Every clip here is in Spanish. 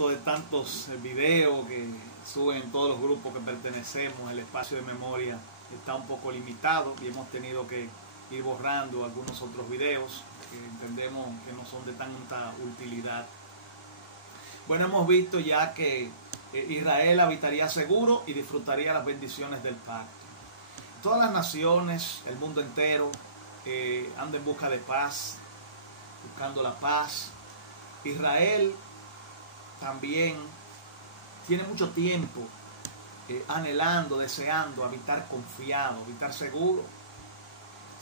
producto de tantos videos que suben en todos los grupos que pertenecemos, el espacio de memoria está un poco limitado y hemos tenido que ir borrando algunos otros videos que entendemos que no son de tanta utilidad. Bueno, hemos visto ya que Israel habitaría seguro y disfrutaría las bendiciones del pacto. Todas las naciones, el mundo entero, anda en busca de paz, buscando la paz. Israel también tiene mucho tiempo anhelando, deseando habitar confiado, habitar seguro.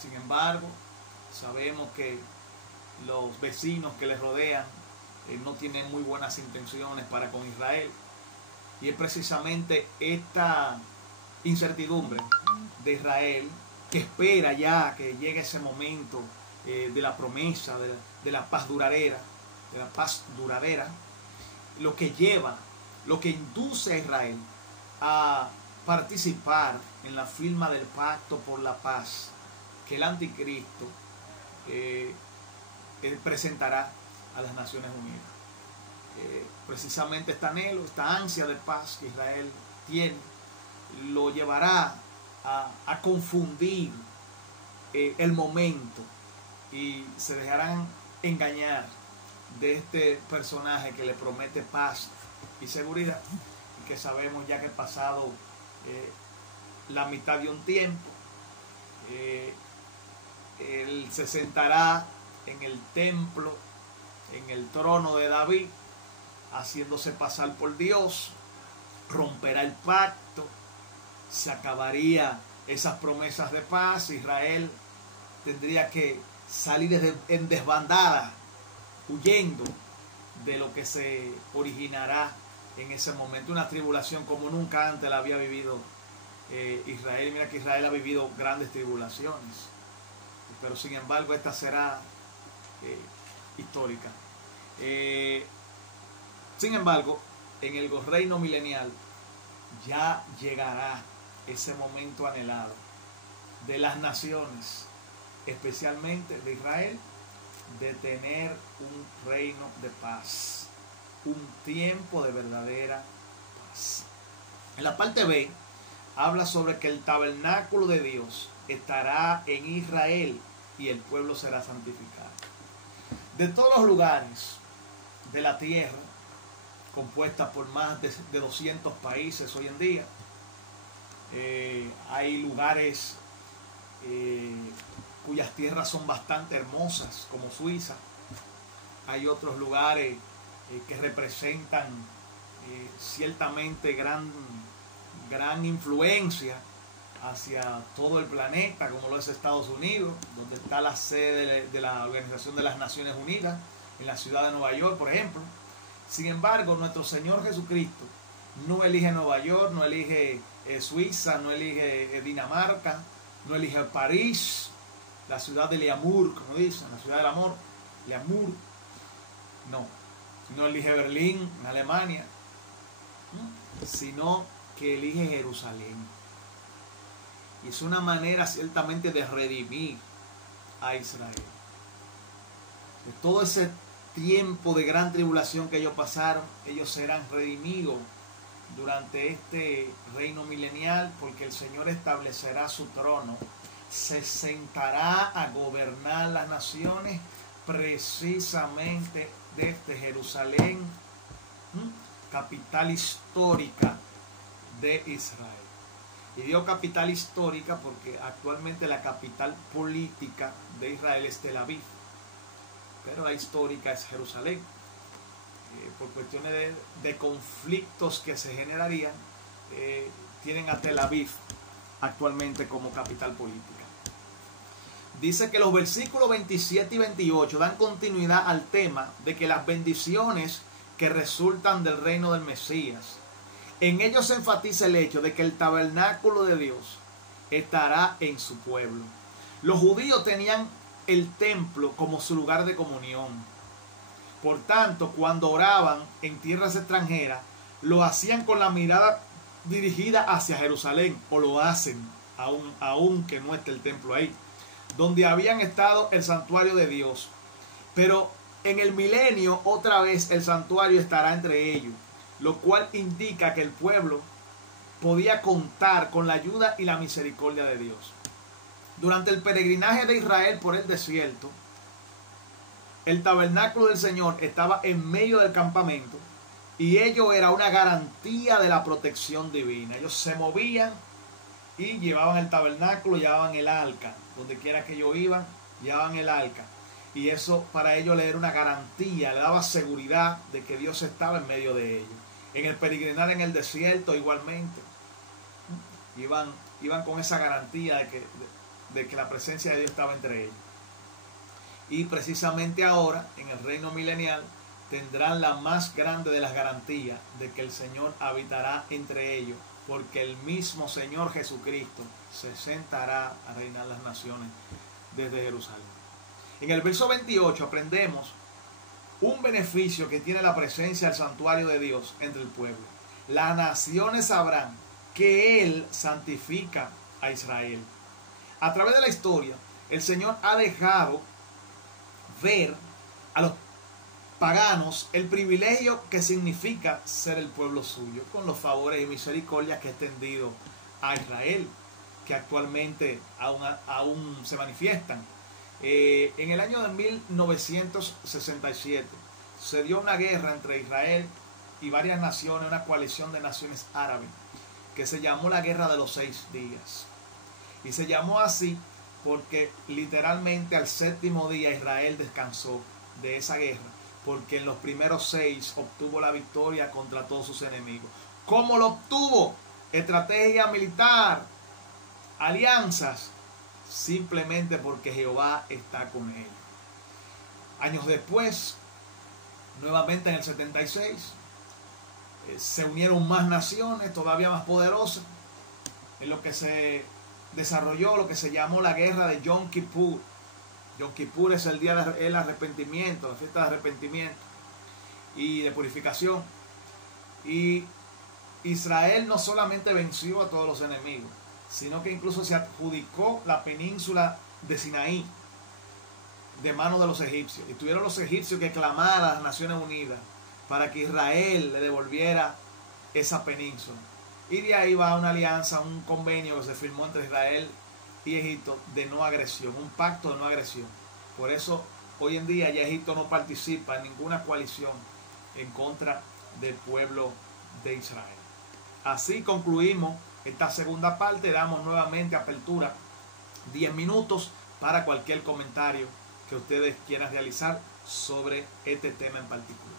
Sin embargo, sabemos que los vecinos que les rodean no tienen muy buenas intenciones para con Israel. Y es precisamente esta incertidumbre de Israel que espera ya que llegue ese momento de la promesa, de la paz duradera, lo que lleva, lo que induce a Israel a participar en la firma del pacto por la paz que el anticristo presentará a las Naciones Unidas. Precisamente este anhelo, esta ansia de paz que Israel tiene, lo llevará a confundir el momento y se dejarán engañar de este personaje que le promete paz y seguridad, y que sabemos ya que pasado la mitad de un tiempo, él se sentará en el templo, en el trono de David, haciéndose pasar por Dios, romperá el pacto, se acabaría esas promesas de paz. Israel tendría que salir en desbandada, huyendo de lo que se originará en ese momento, una tribulación como nunca antes la había vivido Israel. Mira que Israel ha vivido grandes tribulaciones, pero sin embargo esta será histórica. Sin embargo, en el reino milenial ya llegará ese momento anhelado de las naciones, especialmente de Israel, de tener un reino de paz, un tiempo de verdadera paz. En la parte B habla sobre que el tabernáculo de Dios estará en Israel y el pueblo será santificado. De todos los lugares de la tierra, compuesta por más de 200 países hoy en día, hay lugares cuyas tierras son bastante hermosas, como Suiza. Hay otros lugares que representan ciertamente gran influencia hacia todo el planeta, como lo es Estados Unidos, donde está la sede de la Organización de las Naciones Unidas, en la ciudad de Nueva York, por ejemplo. Sin embargo, nuestro Señor Jesucristo no elige Nueva York, no elige Suiza, no elige Dinamarca, no elige París, la ciudad de L'amour, como dicen, la ciudad del amor, L'amour. No elige Berlín, en Alemania, sino que elige Jerusalén. Y es una manera ciertamente de redimir a Israel. De todo ese tiempo de gran tribulación que ellos pasaron, ellos serán redimidos durante este reino milenial, porque el Señor establecerá su trono, se sentará a gobernar las naciones precisamente desde Jerusalén, capital histórica de Israel. Y digo capital histórica porque actualmente la capital política de Israel es Tel Aviv, pero la histórica es Jerusalén. Por cuestiones de conflictos que se generarían, tienen a Tel Aviv actualmente como capital política. Dice que los versículos 27 y 28 dan continuidad al tema de que las bendiciones que resultan del reino del Mesías, en ellos se enfatiza el hecho de que el tabernáculo de Dios estará en su pueblo. Los judíos tenían el templo como su lugar de comunión. Por tanto, cuando oraban en tierras extranjeras, lo hacían con la mirada dirigida hacia Jerusalén, o lo hacen aún que no esté el templo ahí, donde habían estado el santuario de Dios. Pero En el milenio otra vez el santuario estará entre ellos, lo cual indica que el pueblo podía contar con la ayuda y la misericordia de Dios. Durante el peregrinaje de Israel por el desierto, el tabernáculo del Señor estaba en medio del campamento y ello era una garantía de la protección divina. Ellos se movían y llevaban el tabernáculo, llevaban el arca. Donde quiera que ellos iban, llevaban el arca. Y eso para ellos le era una garantía, le daba seguridad de que Dios estaba en medio de ellos. En el peregrinar en el desierto igualmente, iban con esa garantía de que la presencia de Dios estaba entre ellos. Y precisamente ahora, en el reino milenial, tendrán la más grande de las garantías de que el Señor habitará entre ellos, porque el mismo Señor Jesucristo se sentará a reinar las naciones desde Jerusalén. En el verso 28 aprendemos un beneficio que tiene la presencia del santuario de Dios entre el pueblo. Las naciones sabrán que Él santifica a Israel. A través de la historia, el Señor ha dejado ver a los paganos el privilegio que significa ser el pueblo suyo, con los favores y misericordias que ha extendido a Israel, que actualmente aún se manifiestan. En el año de 1967 se dio una guerra entre Israel y varias naciones, una coalición de naciones árabes, que se llamó la Guerra de los 6 días. Y se llamó así porque literalmente al 7º día Israel descansó de esa guerra, porque en los primeros 6 obtuvo la victoria contra todos sus enemigos. ¿Cómo lo obtuvo? Estrategia militar, alianzas, simplemente porque Jehová está con ellos. Años después, nuevamente en el 76, se unieron más naciones todavía más poderosas, en lo que se desarrolló lo que se llamó la guerra de Yom Kippur. Yom Kippur es el día del arrepentimiento, la fiesta de arrepentimiento y de purificación. Y Israel no solamente venció a todos los enemigos, sino que incluso se adjudicó la península de Sinaí de manos de los egipcios. Y tuvieron los egipcios que clamar a las Naciones Unidas para que Israel le devolviera esa península. Y de ahí va una alianza, un convenio que se firmó entre Israel y Egipto de no agresión, un pacto de no agresión. Por eso hoy en día ya Egipto no participa en ninguna coalición en contra del pueblo de Israel. Así concluimos esta segunda parte. Damos nuevamente apertura 10 minutos para cualquier comentario que ustedes quieran realizar sobre este tema en particular.